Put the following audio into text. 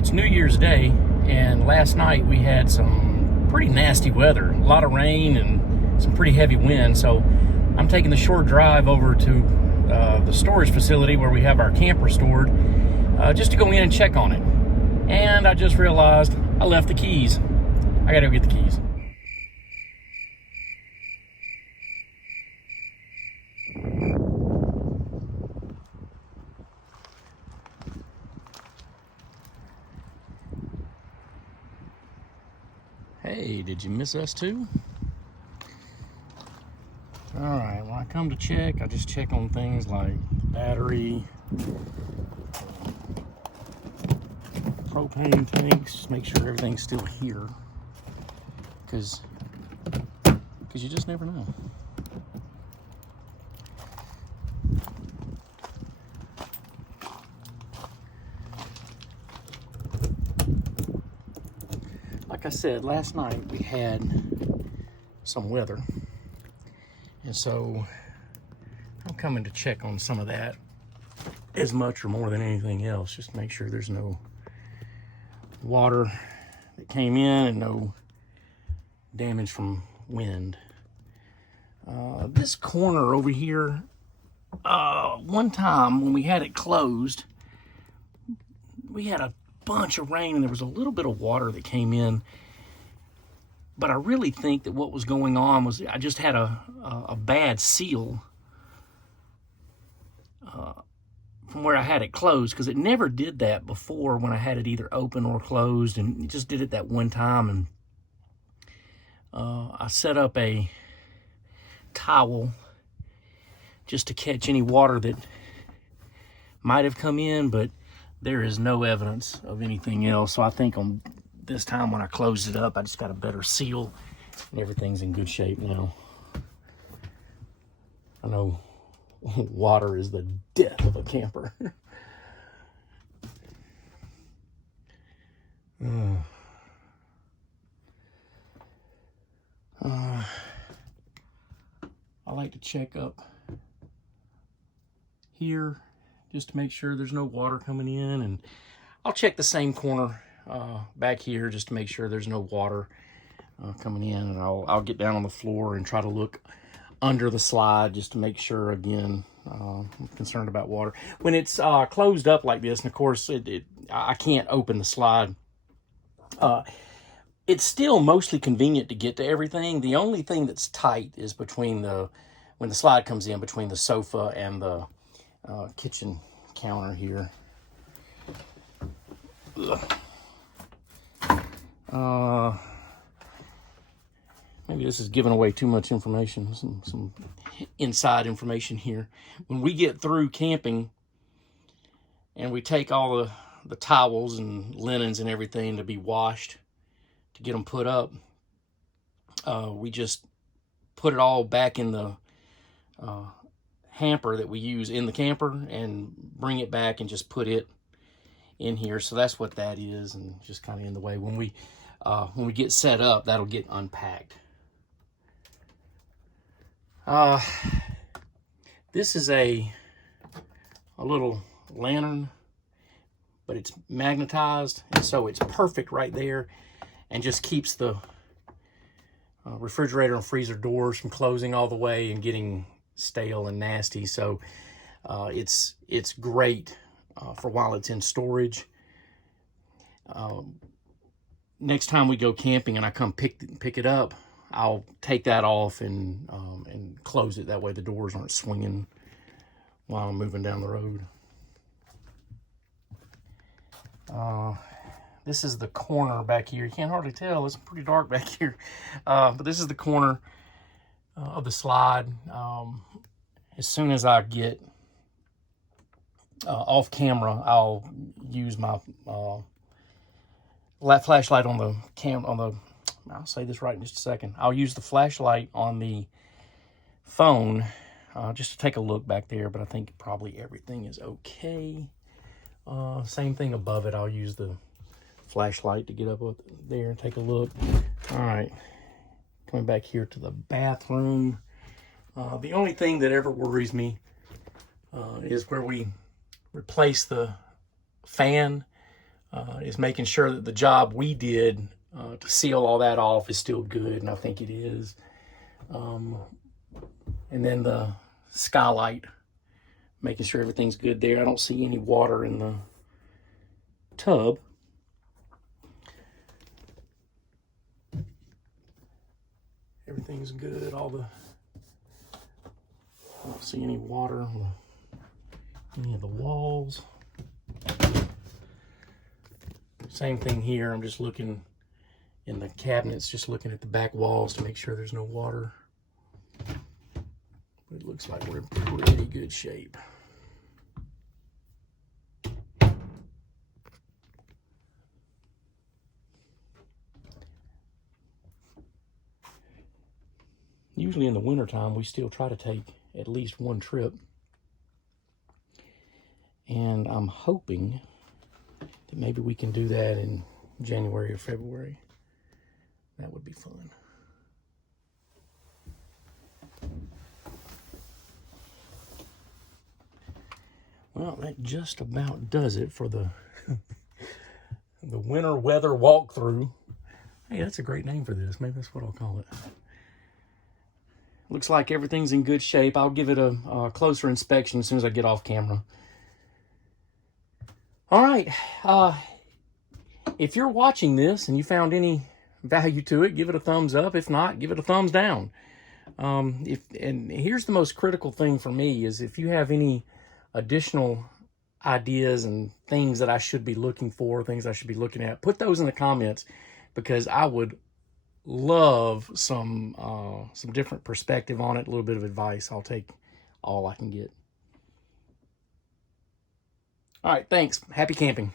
It's New Year's Day, and last night we had some pretty nasty weather, a lot of rain and some pretty heavy wind. So I'm taking the short drive over to the storage facility where we have our camper stored, just to go in and check on it. And I just realized I left the keys. I gotta go get the keys. Hey, did you miss us too? All right, when I come to check, I just check on things like battery, propane tanks, just make sure everything's still here, because you just never know. Like I said, last night we had some weather, and so I'm coming to check on some of that as much or more than anything else, just to make sure there's no water that came in and no damage from wind. This corner over here, one time when we had it closed, we had a bunch of rain and there was a little bit of water that came in, but I really think that what was going on was I just had a bad seal from where I had it closed, because it never did that before when I had it either open or closed, and it just did it that one time. And I set up a towel just to catch any water that might have come in, but there is no evidence of anything else. So I think on this time when I closed it up, I just got a better seal and everything's in good shape now. I know water is the death of a camper. I like to check up here just to make sure there's no water coming in, and I'll check the same corner back here just to make sure there's no water coming in, and I'll get down on the floor and try to look under the slide just to make sure. Again, I'm concerned about water when it's closed up like this, and of course I can't open the slide. It's still mostly convenient to get to everything. The only thing that's tight is between when the slide comes in between the sofa and the kitchen counter here. Maybe this is giving away too much information, some inside information here. When we get through camping and we take all the towels and linens and everything to be washed, to get them put up, we just put it all back in the hamper that we use in the camper and bring it back and just put it in here. So that's what that is, and just kind of in the way. When we get set up, that'll get unpacked. This is a little lantern, but it's magnetized, and so it's perfect right there, and just keeps the refrigerator and freezer doors from closing all the way and getting stale and nasty. So it's great for while it's in storage. Next time we go camping and I come pick it up, I'll take that off and close it. That way the doors aren't swinging while I'm moving down the road. This is the corner back here. You can't hardly tell. It's pretty dark back here. But this is the corner of the slide. As soon as I get off camera, I'll use my flashlight on the I'll say this right in just a second. I'll use the flashlight on the phone just to take a look back there, but I think probably everything is okay. Same thing above it. I'll use the flashlight to get up there and take a look. All right, coming back here to the bathroom. The only thing that ever worries me is where we replace the fan is making sure that the job we did to seal all that off is still good, and I think it is. And then the skylight, making sure everything's good there. I don't see any water in the tub. Everything's good. I don't see any water on any of the walls. Same thing here. I'm just looking in the cabinets, just looking at the back walls to make sure there's no water. But it looks like we're in pretty good shape. Usually in the wintertime, we still try to take at least one trip. And I'm hoping that maybe we can do that in January or February. That would be fun. Well, that just about does it for the the winter weather walkthrough. Hey, that's a great name for this. Maybe that's what I'll call it. Looks like everything's in good shape. I'll give it a closer inspection as soon as I get off camera. All right. If you're watching this and you found any value to it, give it a thumbs up. If not, give it a thumbs down. And here's the most critical thing for me is if you have any additional ideas and things that I should be looking for, things I should be looking at, put those in the comments, because I would love some different perspective on it, a little bit of advice. I'll take all I can get. All right, thanks. Happy camping.